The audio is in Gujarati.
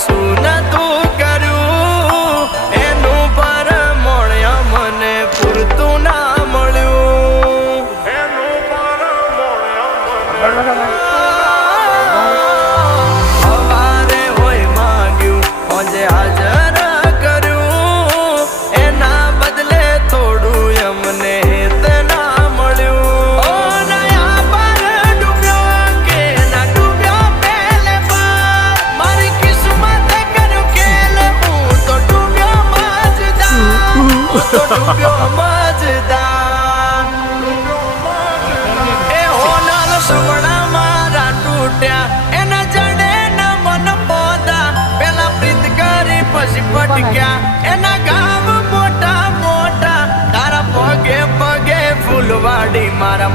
કશું નતું કર્યું એનું પરમણ મને પૂરતું ના મળ્યું. એનું પરમણ સવારે હોય માંગ્યું આજે હાજર કર્યું એના બદલે થોડું અમને હેત ના મળ્યું. ઓ નયા પર ડૂબ્યો કે ના ડૂબ્યો પહેલે બાર મારી કિસ્મત કર્યું ખેલ હું તો ડૂબ્યો મજદાર. હું તો ડૂબ્યો મજદાર. એ હોનલ સવડા મારા તૂટ્યા એના જડે ના મન પોદા પેલા પ્રીત કરી પછી પટક્યા એના ગામ મોટા મોટા તારા પગે પગે ફૂલવાડી મારા